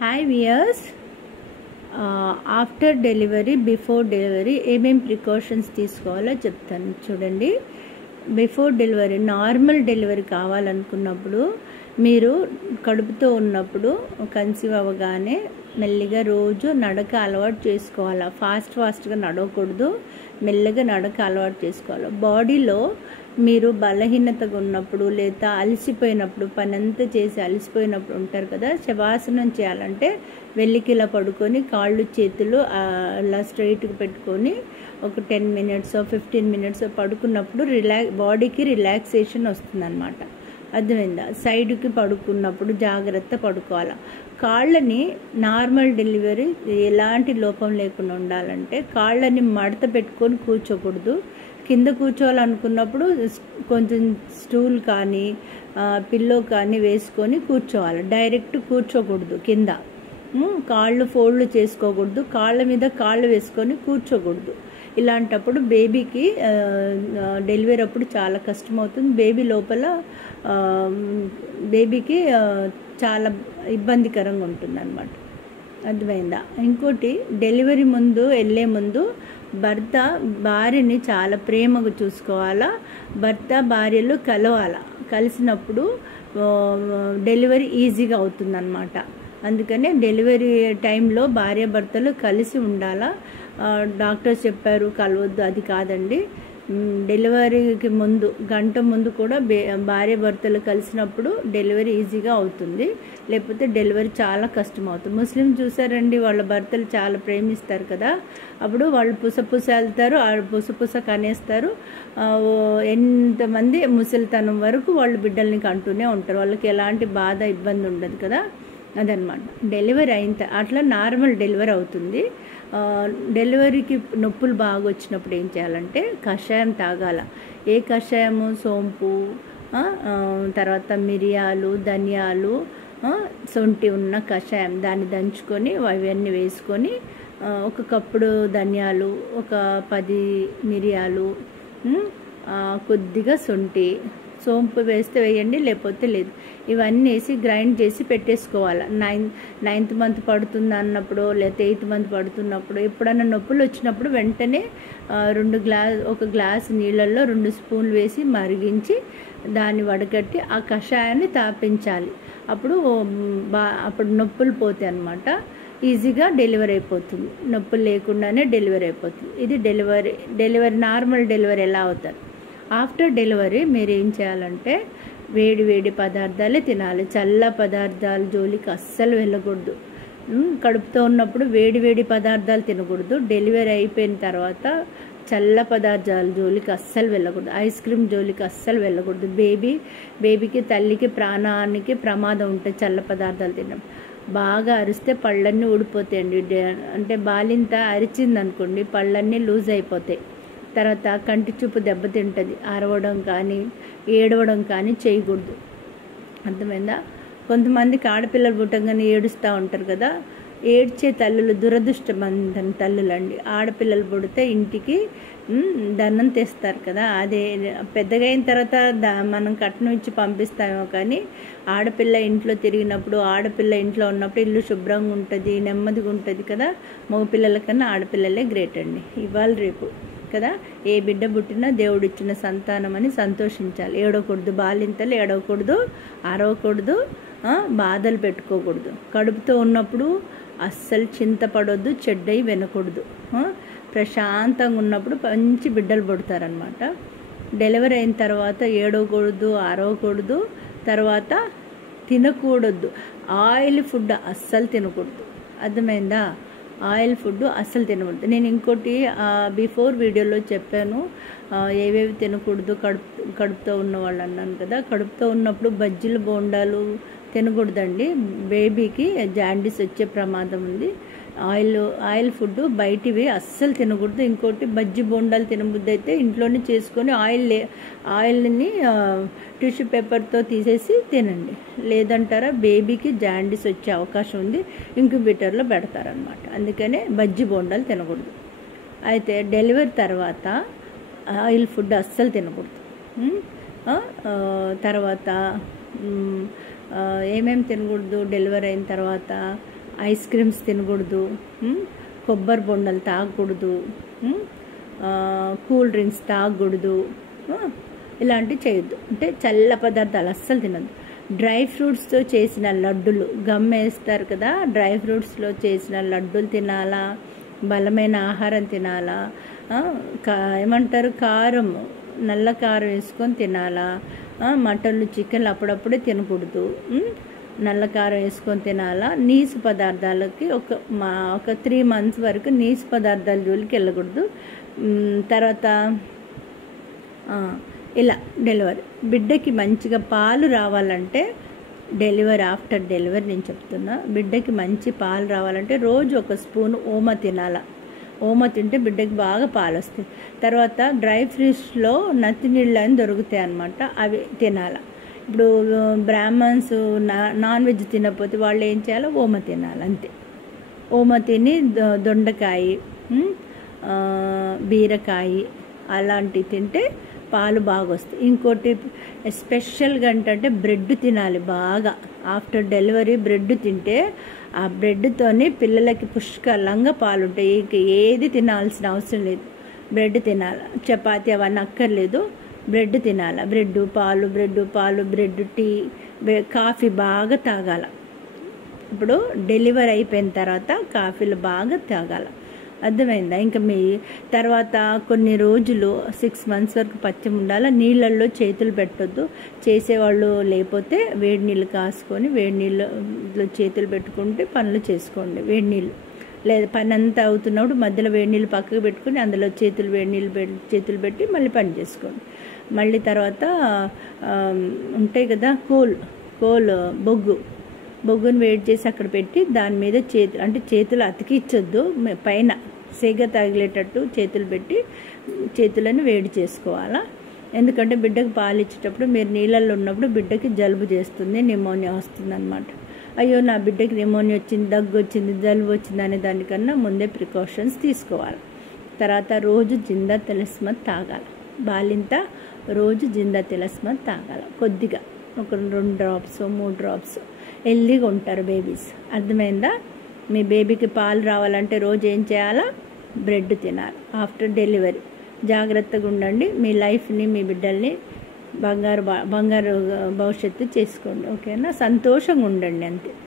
Hi viewers, after delivery before delivery ఏమేమి precautions తీసుకోవాలో చెప్తాను చూడండి. బిఫోర్ డెలివరీ నార్మల్ డెలివరీ కావాలనుకున్నప్పుడు మీరు కడుపుతో ఉన్నప్పుడు కన్సీవ్ అవ్వగానే మెల్లిగా రోజు నడక అలవాటు చేసుకోవాలి. ఫాస్ట్గా నడవకూడదు, మెల్లగా నడక అలవాటు చేసుకోవాలి. బాడీలో మీరు బలహీనతగా ఉన్నప్పుడు లేదా అలసిపోయినప్పుడు, పనంతా చేసి అలసిపోయినప్పుడు ఉంటారు కదా, శవాసనం చేయాలంటే వెల్లికిలా పడుకొని కాళ్ళు చేతులు అలా స్ట్రైట్గా పెట్టుకొని ఒక 10 minutes 15 minutes పడుకున్నప్పుడు బాడీకి రిలాక్సేషన్ వస్తుందన్నమాట. అర్థమైందా? సైడ్కి పడుకున్నప్పుడు జాగ్రత్త పడుకోవాలి. కాళ్ళని నార్మల్ డెలివరీ ఎలాంటి లోపం లేకుండా ఉండాలంటే కాళ్ళని మడత పెట్టుకొని కూర్చోకూడదు. కింద కూర్చోవాలనుకున్నప్పుడు కొంచెం స్టూల్ కానీ పిల్లో కానీ వేసుకొని కూర్చోవాలి. డైరెక్ట్ కూర్చోకూడదు, కింద కాళ్ళు ఫోల్డ్ చేసుకోకూడదు, కాళ్ళ మీద కాళ్ళు వేసుకొని కూర్చోకూడదు. ఇలాంటప్పుడు బేబీకి డెలివరీ అప్పుడు చాలా కష్టమవుతుంది. బేబీ లోపల బేబీకి చాలా ఇబ్బందికరంగా ఉంటుంది అన్నమాట. అర్థమైందా? ఇంకోటి, డెలివరీ ముందు వెళ్ళే ముందు భర్త భార్యని చాలా ప్రేమగా చూసుకోవాలా. భర్త భార్యలు కలవాలా. కలిసినప్పుడు డెలివరీ ఈజీగా అవుతుందన్నమాట. అందుకనే డెలివరీ టైంలో భార్యాభర్తలు కలిసి ఉండాలా. డాక్టర్స్ చెప్పారు కలవద్దు, అది కాదండి. డెలివరీకి ముందు గంట ముందు కూడా భార్యాభర్తలు కలిసినప్పుడు డెలివరీ ఈజీగా అవుతుంది. లేకపోతే డెలివరీ చాలా కష్టం అవుతుంది. ముస్లిం చూసారండి, వాళ్ళ భర్తలు చాలా ప్రేమిస్తారు కదా, అప్పుడు వాళ్ళు పుసపుస వెళ్తారు, పుసపుస కనేస్తారు. ఎంతమంది ముసలితనం వరకు వాళ్ళు బిడ్డల్ని కంటూనే ఉంటారు. వాళ్ళకి ఎలాంటి బాధ ఇబ్బంది ఉండదు కదా, అదనమాట. డెలివరీ అట్లా నార్మల్ డెలివరీ అవుతుంది. డెలివరీకి నొప్పులు బాగా వచ్చినప్పుడు ఏం చేయాలంటే కషాయం తాగాల. ఏ కషాయము? సోంపు, తర్వాత మిరియాలు, ధనియాలు, సొంటి ఉన్న కషాయం, దాన్ని దంచుకొని అవన్నీ వేసుకొని ఒక కప్పుడు ధనియాలు, ఒక 10 మిరియాలు, కొద్దిగా సొంటి, సోంపు వేస్తే వేయండి, లేకపోతే లేదు. ఇవన్నీ వేసి గ్రైండ్ చేసి పెట్టేసుకోవాలి. 9th month పడుతుంది అన్నప్పుడు, లేకపోతే 8th month పడుతున్నప్పుడు, ఎప్పుడన్నా నొప్పులు వచ్చినప్పుడు వెంటనే ఒక గ్లాస్ నీళ్ళల్లో 2 స్పూన్లు వేసి మరిగించి దాన్ని వడగట్టి ఆ కషాయాన్ని తాపించాలి. అప్పుడు నొప్పులు పోతాయి అన్నమాట. ఈజీగా డెలివరీ అయిపోతుంది. నొప్పులు లేకుండానే డెలివరీ అయిపోతుంది. ఇది డెలివరీ నార్మల్ డెలివరీ ఎలా అవుతారు. ఆఫ్టర్ డెలివరీ మీరు ఏం చేయాలంటే వేడి పదార్థాలే తినాలి. చల్ల పదార్థాల జోలికి అస్సలు వెళ్ళకూడదు. కడుపుతో ఉన్నప్పుడు వేడి పదార్థాలు తినకూడదు. డెలివరీ అయిపోయిన తర్వాత చల్ల పదార్థాల జోలికి అస్సలు వెళ్ళకూడదు. ఐస్ క్రీమ్ జోలికి అస్సలు వెళ్ళకూడదు. బేబీకి తల్లికి ప్రాణానికి ప్రమాదం ఉంటుంది చల్ల పదార్థాలు తినడం. బాగా అరిస్తే పళ్ళన్నీ ఊడిపోతాయండి. అంటే బాలింత అరిచింది అనుకోండి, పళ్ళన్నీ లూజ్ అయిపోతాయి. తర్వాత కంటి చూపు దెబ్బతింటుంది. అరవడం కానీ ఏడవడం కానీ చేయకూడదు. అర్థమైందా? కొంతమందికి ఆడపిల్లలు పుట్టంగానే ఏడుస్తూ ఉంటారు కదా, ఏడ్చే తల్లులు దురదృష్టవంతమైన తల్లులండి. ఆడపిల్లలు పుడితే ఇంటికి ధనం తెస్తారు కదా, అదే పెద్దగా అయిన తర్వాత మనం కట్నం ఇచ్చి పంపిస్తామేమో, కానీ ఆడపిల్ల ఇంట్లో తిరిగినప్పుడు, ఆడపిల్ల ఇంట్లో ఉన్నప్పుడు ఇల్లు శుభ్రంగా ఉంటుంది, నెమ్మదిగా ఉంటుంది కదా. మగపిల్లల కన్నా ఆడపిల్లలే గ్రేట్ అండి, ఇవాళ రేపు కదా. ఏ బిడ్డ పుట్టినా దేవుడిచ్చిన సంతానం అని సంతోషించాలి. ఏడవకూడదు, బాలింతలు ఏడవకూడదు, అరవకూడదు, బాధలు పెట్టుకోకూడదు. కడుపుతో ఉన్నప్పుడు అస్సలు చింతపడొద్దు, చెడ్డయి వినకూడదు. ప్రశాంతంగా ఉన్నప్పుడు మంచి బిడ్డలు పుడతారనమాట. డెలివరీ అయిన తర్వాత ఏడవకూడదు, అరవకూడదు, తర్వాత తినకూడదు. ఆయిల్ ఫుడ్ అస్సలు తినకూడదు. అర్థమైందా? ఆయిల్ ఫుడ్ అస్సలు తినకూడదు. నేను ఇంకోటి బిఫోర్ వీడియోలో చెప్పాను ఏవేవి తినకూడదు కడుపుతో ఉన్నవాళ్ళు అన్నాను కదా. కడుపుతో ఉన్నప్పుడు బజ్జీలు బోండాలు తినకూడదండి. బేబీకి జాండీస్ వచ్చే ప్రమాదం ఉంది. ఆయిల్ ఫుడ్ బయటివి అస్సలు తినకూడదు. ఇంకోటి, బజ్జీ బోండాలు తినబుద్ధి అయితే ఇంట్లోనే చేసుకొని ఆయిల్ని టిష్యూ పేపర్తో తీసేసి తినండి. లేదంటారా బేబీకి జాండీస్ వచ్చే అవకాశం ఉంది, ఇంక్యుబేటర్లో పెడతారనమాట. అందుకనే బజ్జీ బోండాలు తినకూడదు. అయితే డెలివరీ తర్వాత ఆయిల్ ఫుడ్ అస్సలు తినకూడదు. తర్వాత ఏమేమి తినకూడదు డెలివరీ అయిన తర్వాత? ఐస్ క్రీమ్స్ తినకూడదు, కొబ్బరి బొండలు తాగకూడదు, కూల్ డ్రింక్స్ తాగకూడదు, ఇలాంటివి చేయొద్దు. అంటే చల్ల పదార్థాలు అస్సలు తినద్దు. డ్రై ఫ్రూట్స్తో చేసిన లడ్డులు, గమ్ వేస్తారు కదా, డ్రై ఫ్రూట్స్లో చేసిన లడ్డులు తినాలా, బలమైన ఆహారం తినాలా, ఏమంటారు కారం, నల్ల కారం వేసుకొని తినాలా, మటన్లు చికెన్లు అప్పుడప్పుడే తినకూడదు, నల్ల కారం వేసుకొని తినాలా. నీసు పదార్థాలకి ఒక 3 months వరకు నీసు పదార్థాల జోలికి వెళ్ళకూడదు. తర్వాత ఇలా డెలివరీ, బిడ్డకి మంచిగా పాలు రావాలంటే ఆఫ్టర్ డెలివరీ నేను చెప్తున్నా, బిడ్డకి మంచి పాలు రావాలంటే రోజు 1 స్పూన్ ఓమ తినాలా. ఓమ తింటే బిడ్డకి బాగా పాలు వస్తాయి. తర్వాత డ్రై ఫ్రూట్స్లో నత్తి నీళ్ళు అని దొరుకుతాయి అన్నమాట, అవి తినాలా. ఇప్పుడు బ్రాహ్మణ్స్ నాన్ వెజ్ తినకపోతే వాళ్ళు ఏం చేయాలో ఓమ తినాలి అంతే. ఓమ తిని దొండకాయ, బీరకాయ అలాంటివి తింటే పాలు బాగా వస్తాయి. ఇంకోటి స్పెషల్గా అంటే బ్రెడ్ తినాలి బాగా. ఆఫ్టర్ డెలివరీ బ్రెడ్ తింటే ఆ బ్రెడ్తోని పిల్లలకి పుష్కలంగా పాలు ఉంటాయి. ఇంక ఏది తినాల్సిన అవసరం లేదు, బ్రెడ్ తినాలి. చపాతీ అవన్నీ అక్కర్లేదు, బ్రెడ్ తినాలి. బ్రెడ్ పాలు, బ్రెడ్ టీ, కాఫీ బాగా తాగాల. ఇప్పుడు డెలివరీ అయిపోయిన తర్వాత కాఫీలు బాగా తాగాల, అర్థమైందా? ఇంకా మీ తర్వాత కొన్ని రోజులు 6 months వరకు పచ్చిమ ఉండాలి. నీళ్ళల్లో చేతులు పెట్టొద్దు, చేసేవాళ్ళు లేకపోతే వేడి నీళ్ళు కాసుకొని వేడి నీళ్ళు చేతులు పెట్టుకుంటే పనులు చేసుకోండి. వేడి నీళ్ళు లేదా పని అంతా అవుతున్నప్పుడు మధ్యలో వేడి నీళ్ళు పక్కకు పెట్టుకుని అందులో చేతులు పెట్టి మళ్ళీ పని చేసుకోండి. మళ్ళీ తర్వాత ఉంటాయి కదా బొగ్గును వేడి చేసి అక్కడ పెట్టి దాని మీద చేతులు అతికించొద్దు, పైన సెగ తగిలేటట్టు చేతులు పెట్టి చేతులను వేడి చేసుకోవాలా. ఎందుకంటే బిడ్డకు పాలు ఇచ్చేటప్పుడు మీరు నీళ్ళల్లో ఉన్నప్పుడు బిడ్డకి జలుబు చేస్తుంది, నిమోనియా వస్తుంది అన్నమాట. అయ్యో నా బిడ్డకి నిమోనియా వచ్చింది, దగ్గు వచ్చింది, జలుబు వచ్చింది అనే దానికన్నా ముందే ప్రికాషన్స్ తీసుకోవాలి. తర్వాత రోజు జిందా తిలస్మత్ తాగాలి. బాలింత రోజు జిందా తిలస్మత్ తాగాలి కొద్దిగా, ఒక 2 drops 3 drops. హెల్దీగా ఉంటారు బేబీస్, అర్థమైందా? మీ బేబీకి పాలు రావాలంటే రోజు ఏం చేయాలా? బ్రెడ్ తినాలి. ఆఫ్టర్ డెలివరీ జాగ్రత్తగా ఉండండి. మీ లైఫ్ని, మీ బిడ్డల్ని బంగారు భవిష్యత్తు చేసుకోండి, ఓకేనా? సంతోషంగా ఉండండి అంతే.